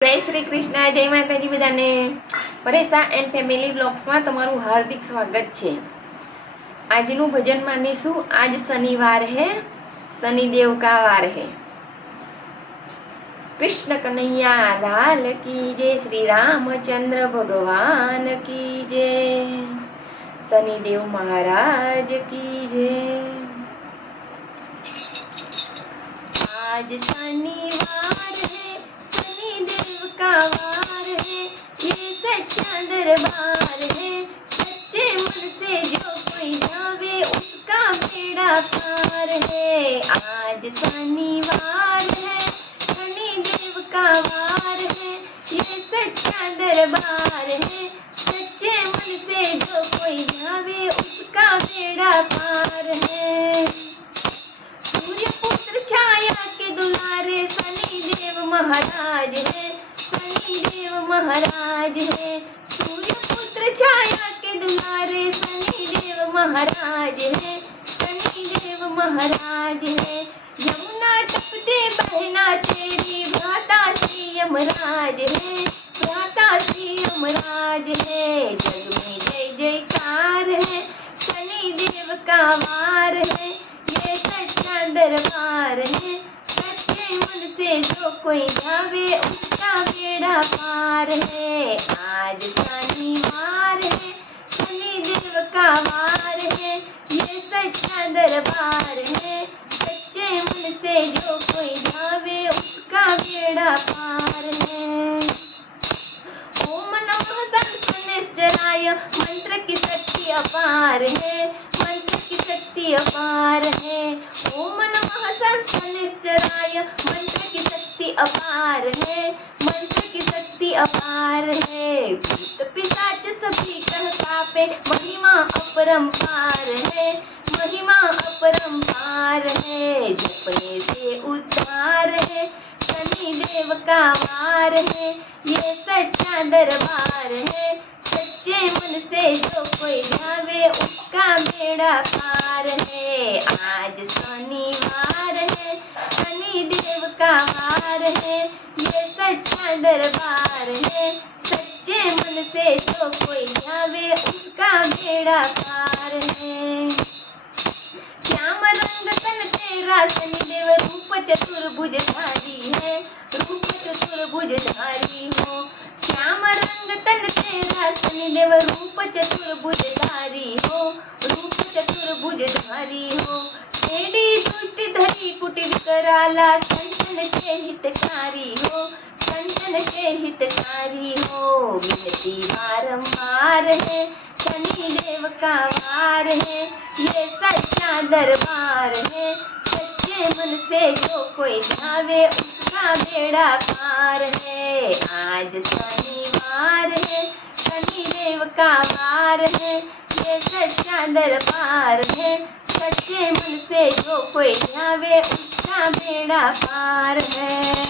જય શ્રી કૃષ્ણ, જય માતાજી બધાને. પરેશા એન્ડ ફેમિલી બ્લોગ્સમાં તમારું હાર્દિક સ્વાગત છે. આજનું ભજન માનીશું, આજ શનિવાર હે, શનિદેવ કા વાર હે. કૃષ્ણ કનૈયા, લાલ કી જય, શ્રી રામચંદ્ર ભગવાન કી જય. શનિદેવ મહારાજ કી જય. આજ શનિવાર હે शनिदेव का वार है ये सच्चा दरबार है सच्चे मन से जो कोई जावे, उसका बेड़ा पार है आज शनिवार है शनिदेव का वार है ये सच्चा दरबार है सच्चे मन से जो कोई जावे उसका बेड़ा महाराज है शनि देव महाराज है। सूर्य पुत्र छाया के दुलारे शनि देव महाराज है, शनि देव महाराज है। यमुना टपते, बहना तेरी, भ्राता श्री यमराज है, भ्राता श्री यमराज है। जग में जय जयकार है, शनि देव का वार है, ये से जो कोई जावे उसका बेड़ा पार है। आज शनिवार है, शनि देव का वार है। ये सच्चा दरबार है, सच्चे मन से जो कोई जावे उसका बेड़ा पार है। ओम नमः संतनेश्वराय मंत्र की शक्ति अपार है, मंत्र की शक्ति अपार है। ओम नमः संतनेश्वराय मंत्र की शक्ति अपार है। मंत्र की शक्ति अपार है। भूत पिशाच सभी कह कापे महिमा अपरंपार है। महिमा अपरंपार है। जपने से उद्धार है। शनि देव का वार है। ये सच्चा दरबार है। सच्चे मन से जो कोई उसका बेड़ा पार है। आज शनिवार है। शनि देव का वार है। ये सच्चा दरबार है। सच्चे मन से जो कोई जावे उसका बेड़ा पार है। श्याम रंग तन तेरा शनिदेव, रूप चतुर्भुजधारी है। रूप चतुर्भुजधारी हो। श्याम रंग तन तेरा शनिदेव, रूप चतुर्भुजधारी हो। चतुर्भुजधारी हो। तेरी दुष्ट धरी कुटिर कराला। संतन के हितकारी हो। संतन के हितकारी हो। विनती बारंबार है। शनि देव का वार है। ये सच्चा दरबार है। मन से जो कोई जावे उसका बेड़ा पार है। आज शनिवार है शनि देव का वार है, ये सच्चा दरबार है। सच्चे मन से जो कोई जावे उसका बेड़ा पार है।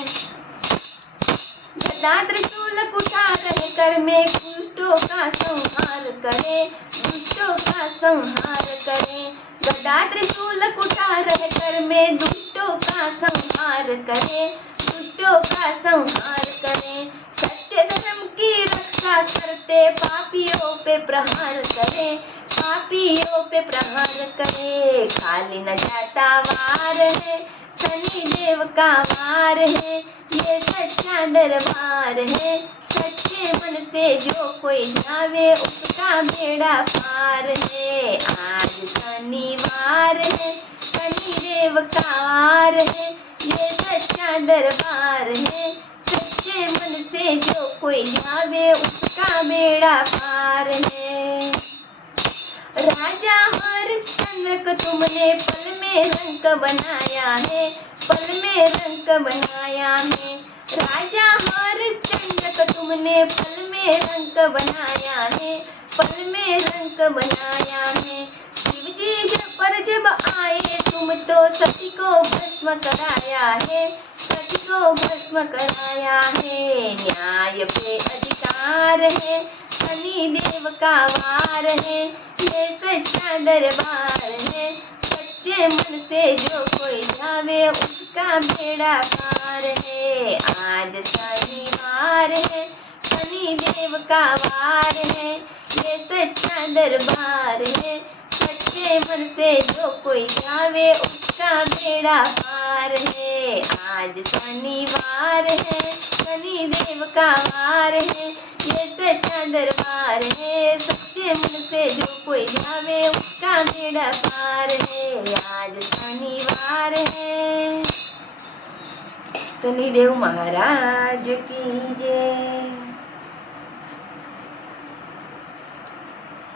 त्रिशूल कुठार है कर में दुष्टों का संहार करे दुष्टों का संहार करे। गदा त्रिशूल कुठार है कर में दुष्टों का संहार करे दुष्टों का संहार करे। सत्य धर्म की रक्षा करते, पापियों पे प्रहार करे, पापियों पे प्रहार करे। खाली न जाता वार है, शनि देव का वार है, ये सच्चा दरबार है, सच्चे मन से जो कोई जावे उसका बेड़ा पार है। आज शनिवार है शनि देव का वार है, ये सच्चा दरबार है। सच्चे मन से जो कोई जावे, उसका बेड़ा पार है। राजा हर को तुमने पल में रंग बनाया है पल में रंग बनाया है। राजा हरिश्चंद्र को तुमने पल में रंग बनाया है पल में रंग बनाया है। शिव जी जब पर जब आए, तुम तो सती को भस्म कराया है, सती को भस्म कराया है। न्याय पे अधिकार है, शनि देव का वार है, ये सच्चा दरबार है। सच्चे मन से जो कोई जावे, उसका बेड़ा पार है, आज शनिवार है शनि देव का वार है, ये सच्चा दरबार है। सच्चे मन से जो कोई आवे उसका बेड़ा पार है। आज शनिवार है शनि देव का वार है, ये सच्चा दरबार है। सच्चे मन से जो कोई आवे उसका बेड़ा पार है। आज शनिवार है शनिदेव महाराज की जय